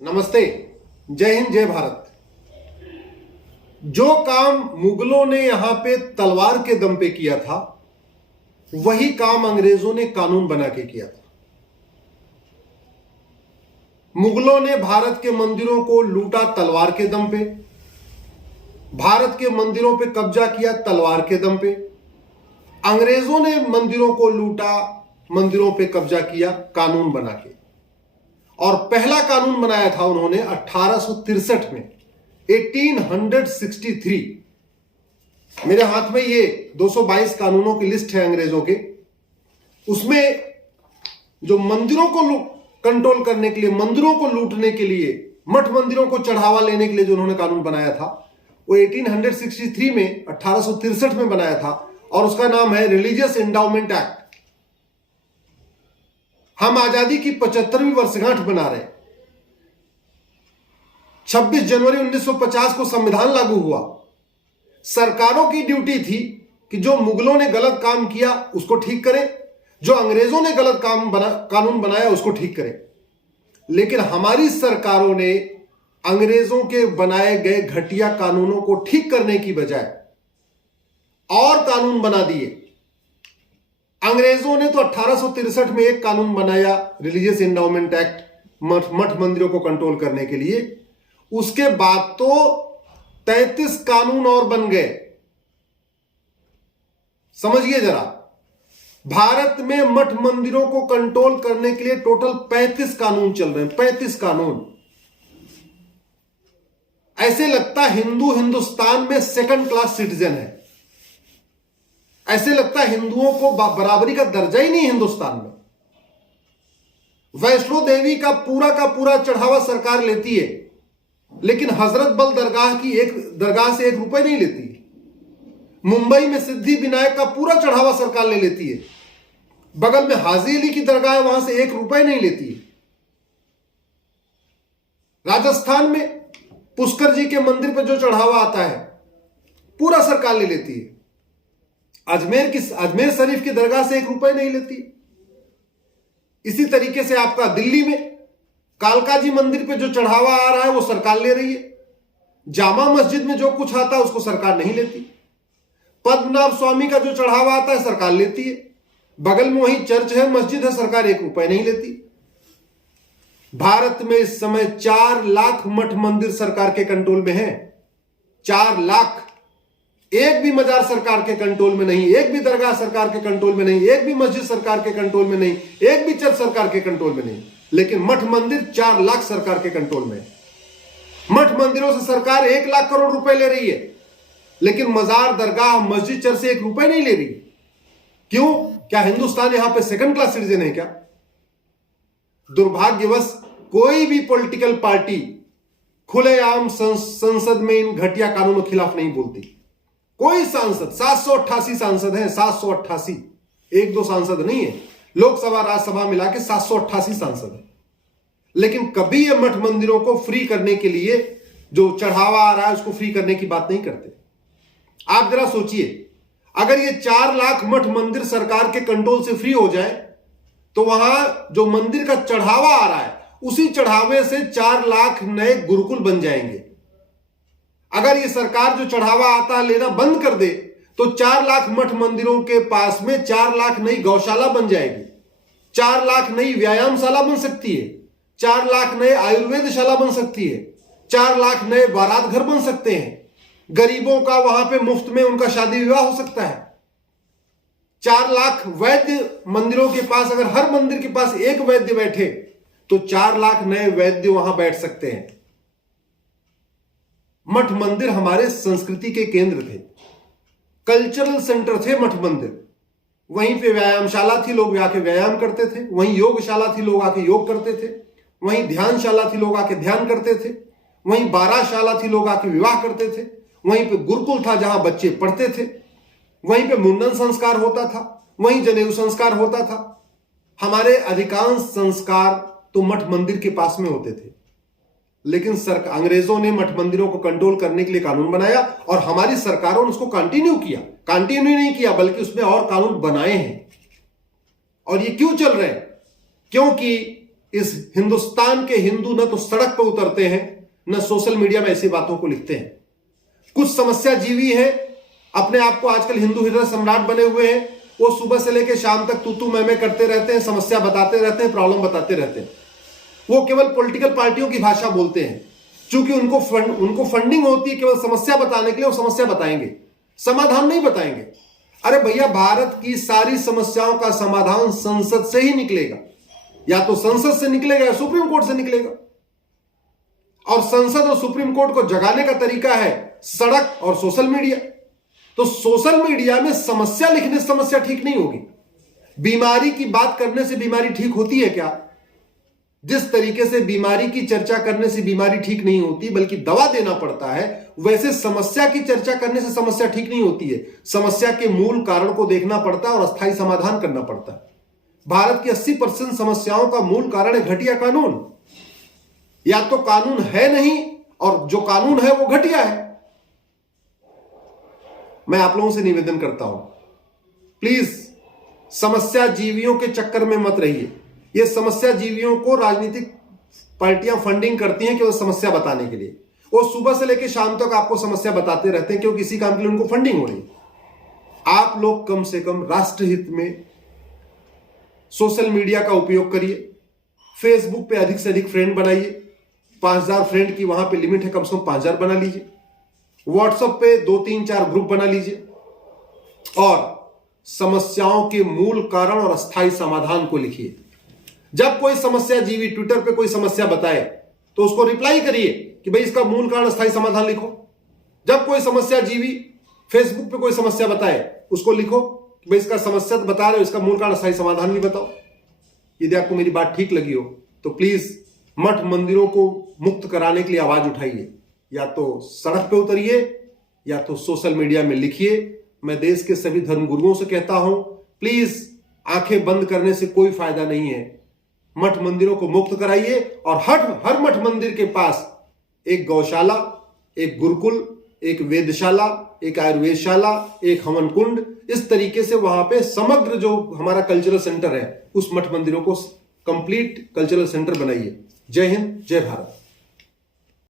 नमस्ते, जय हिंद, जय भारत। जो काम मुगलों ने यहां पे तलवार के दम पे किया था, वही काम अंग्रेजों ने कानून बना के किया था। मुगलों ने भारत के मंदिरों को लूटा तलवार के दम पे, भारत के मंदिरों पे कब्जा किया तलवार के दम पे। अंग्रेजों ने मंदिरों को लूटा, मंदिरों पे कब्जा किया कानून बना के। और पहला कानून बनाया था उन्होंने 1863 में, 1863। मेरे हाथ में ये 222 कानूनों की लिस्ट है अंग्रेजों के। उसमें जो मंदिरों को कंट्रोल करने के लिए, मंदिरों को लूटने के लिए, मठ मंदिरों को चढ़ावा लेने के लिए जो उन्होंने कानून बनाया था, वो 1863 में, 1863 में बनाया था। और उसका नाम है रिलीजियस एंडाउमेंट एक्ट। हम आजादी की 75वीं वर्षगांठ बना रहे। 26 जनवरी 1950 को संविधान लागू हुआ। सरकारों की ड्यूटी थी कि जो मुगलों ने गलत काम किया उसको ठीक करें, जो अंग्रेजों ने गलत कानून बनाया उसको ठीक करें। लेकिन हमारी सरकारों ने अंग्रेजों के बनाए गए घटिया कानूनों को ठीक करने की बजाय और कानून बना दिए। अंग्रेजों ने तो 1863 में एक कानून बनाया, रिलीजियस एंडाउमेंट एक्ट, मठ मंदिरों को कंट्रोल करने के लिए। उसके बाद तो 33 कानून और बन गए। समझिए जरा, भारत में मठ मंदिरों को कंट्रोल करने के लिए टोटल 35 कानून चल रहे हैं। 35 कानून। ऐसे लगता हिंदू हिंदुस्तान में सेकंड क्लास सिटीजन है। ऐसे लगता है हिंदुओं को बराबरी का दर्जा ही नहीं हिंदुस्तान में। वैष्णो देवी का पूरा चढ़ावा सरकार लेती है, लेकिन हजरत बल दरगाह की एक दरगाह से 1 रुपए नहीं लेती है। मुंबई में सिद्धि विनायक का पूरा चढ़ावा सरकार ले लेती है। बगल में हाजी अली की दरगाह है, वहां से 1 रुपए नहीं लेती है। राजस्थान में पुष्कर जी के मंदिर पर जो चढ़ावा आता है पूरा सरकार ले लेती है। अजमेर शरीफ की दरगाह से 1 रुपए नहीं लेती। इसी तरीके से आपका दिल्ली में कालका जी मंदिर पे जो चढ़ावा आ रहा है वो सरकार ले रही है। जामा मस्जिद में जो कुछ आता है उसको सरकार नहीं लेती। पद्मनाभ स्वामी का जो चढ़ावा आता है सरकार लेती है। बगल में वही चर्च है, मस्जिद है, सरकार 1 रुपए नहीं लेती। भारत में इस समय 4 लाख मठ मंदिर सरकार के कंट्रोल में है। 4 लाख। एक भी मजार सरकार के कंट्रोल में नहीं, एक भी दरगाह सरकार के कंट्रोल में नहीं, एक भी मस्जिद सरकार के कंट्रोल में नहीं, एक भी चर्च सरकार के कंट्रोल में नहीं। लेकिन मठ मंदिर 4 लाख सरकार के कंट्रोल में है। मठ मंदिरों से सरकार 1 लाख करोड़ रुपए ले रही है, लेकिन मजार, दरगाह, मस्जिद, चर्च से 1 रुपए नहीं ले रही। क्यों? क्या हिंदुस्तान यहां पे सेकंड क्लास सिटीजन है क्या? दुर्भाग्यवश कोई भी पॉलिटिकल पार्टी खुलेआम संसद में इन घटिया कानूनों के खिलाफ नहीं बोलती। कोई सांसद, 788 सांसद हैं, 788, 1-2 सांसद नहीं है। लोकसभा राज्यसभा मिला के 788 सांसद हैं। लेकिन कभी ये मठ मंदिरों को फ्री करने के लिए, जो चढ़ावा आ रहा है उसको फ्री करने की बात नहीं करते। आप जरा सोचिए, अगर ये 4 लाख मठ मंदिर सरकार के कंट्रोल से फ्री हो जाए तो वहां जो मंदिर का चढ़ावा आ रहा है उसी चढ़ावे से 4 लाख नए गुरुकुल बन जाएंगे। अगर ये सरकार जो चढ़ावा आता है लेना बंद कर दे तो 4 लाख मठ मंदिरों के पास में 4 लाख नई गौशाला बन जाएगी, 4 लाख नई व्यायामशाला बन सकती है, 4 लाख नए आयुर्वेदशाला बन सकती है, 4 लाख नए बारात घर बन सकते हैं। गरीबों का वहां पे मुफ्त में उनका शादी विवाह हो सकता है। 4 लाख वैद्य मंदिरों के पास, अगर हर मंदिर के पास एक वैद्य बैठे तो 4 लाख नए वैद्य वहां बैठ सकते हैं। मठ मंदिर हमारे संस्कृति के केंद्र थे, कल्चरल सेंटर थे मठ मंदिर। वहीं पे व्यायामशाला थी, लोग आके व्यायाम करते थे। वहीं योगशाला थी, लोग आके योग करते थे। वहीं ध्यानशाला थी, लोग आके ध्यान करते थे। वहीं बाराशाला थी, लोग आके विवाह करते थे। वहीं पे गुरुकुल था जहां बच्चे पढ़ते थे। वहीं पे मुंडन संस्कार होता था, वहीं जनेऊ संस्कार होता था। हमारे अधिकांश संस्कार तो मठ मंदिर के पास में होते थे। लेकिन अंग्रेजों ने मठ मंदिरों को कंट्रोल करने के लिए कानून बनाया और हमारी सरकारों ने उसको कंटिन्यू नहीं किया, बल्कि उसमें और कानून बनाए हैं। और ये क्यों चल रहे हैं? क्योंकि इस हिंदुस्तान के हिंदू न तो सड़क पर उतरते हैं, न सोशल मीडिया में ऐसी बातों को लिखते हैं। कुछ समस्या जीवी है, अपने आप को आजकल हिंदू हृदय सम्राट बने हुए हैं। वो सुबह से लेकर शाम तक तू मैं करते रहते हैं, समस्या बताते रहते हैं, प्रॉब्लम बताते रहते हैं। वो केवल पॉलिटिकल पार्टियों की भाषा बोलते हैं, क्योंकि उनको फंडिंग होती है केवल समस्या बताने के लिए। वो समस्या बताएंगे, समाधान नहीं बताएंगे। अरे भैया, भारत की सारी समस्याओं का समाधान संसद से ही निकलेगा। या तो संसद से निकलेगा या सुप्रीम कोर्ट से निकलेगा। और संसद और सुप्रीम कोर्ट को जगाने का तरीका है सड़क और सोशल मीडिया। तो सोशल मीडिया में समस्या लिखने से समस्या ठीक नहीं होगी। बीमारी की बात करने से बीमारी ठीक होती है क्या? जिस तरीके से बीमारी की चर्चा करने से बीमारी ठीक नहीं होती, बल्कि दवा देना पड़ता है, वैसे समस्या की चर्चा करने से समस्या ठीक नहीं होती है। समस्या के मूल कारण को देखना पड़ता है और अस्थायी समाधान करना पड़ता है। भारत की 80% समस्याओं का मूल कारण है घटिया कानून। या तो कानून है नहीं, और जो कानून है वो घटिया है। मैं आप लोगों से निवेदन करता हूं, प्लीज समस्या जीवियों के चक्कर में मत रहिए। ये समस्या जीवियों को राजनीतिक पार्टियां फंडिंग करती हैं केवल समस्या बताने के लिए। वो सुबह से लेकर शाम तक आपको समस्या बताते रहते हैं, क्योंकि किसी काम के लिए उनको फंडिंग हो रही है। आप लोग कम से कम राष्ट्रहित में सोशल मीडिया का उपयोग करिए। फेसबुक पे अधिक से अधिक फ्रेंड बनाइए। 5000 फ्रेंड की वहां पे लिमिट है, कम से कम 5000 बना लीजिए। व्हाट्सएप पे 2-3-4 ग्रुप बना लीजिए और समस्याओं के मूल कारण और अस्थायी समाधान को लिखिए। जब कोई समस्या जीवी ट्विटर पे कोई समस्या बताए तो उसको रिप्लाई करिए कि भाई इसका मूल कारण अस्थायी समाधान लिखो। जब कोई समस्या जीवी फेसबुक पे कोई समस्या बताए उसको लिखो कि भाई इसका समस्या तो बता रहे हो, इसका मूल कारण अस्थायी समाधान भी बताओ। यदि आपको मेरी बात ठीक लगी हो तो प्लीज मठ मंदिरों को मुक्त कराने के लिए आवाज उठाइए। या तो सड़क पे उतरिए या तो सोशल मीडिया में लिखिए। मैं देश के सभी धर्मगुरुओं से कहता हूं, प्लीज आंखें बंद करने से कोई फायदा नहीं है। मठ मंदिरों को मुक्त कराइए और हर मठ मंदिर के पास एक गौशाला, एक गुरुकुल, एक वेदशाला, एक आयुर्वेदशाला, एक हवन कुंड, इस तरीके से वहां पे समग्र जो हमारा कल्चरल सेंटर है उस मठ मंदिरों को कंप्लीट कल्चरल सेंटर बनाइए। जय हिंद, जय भारत।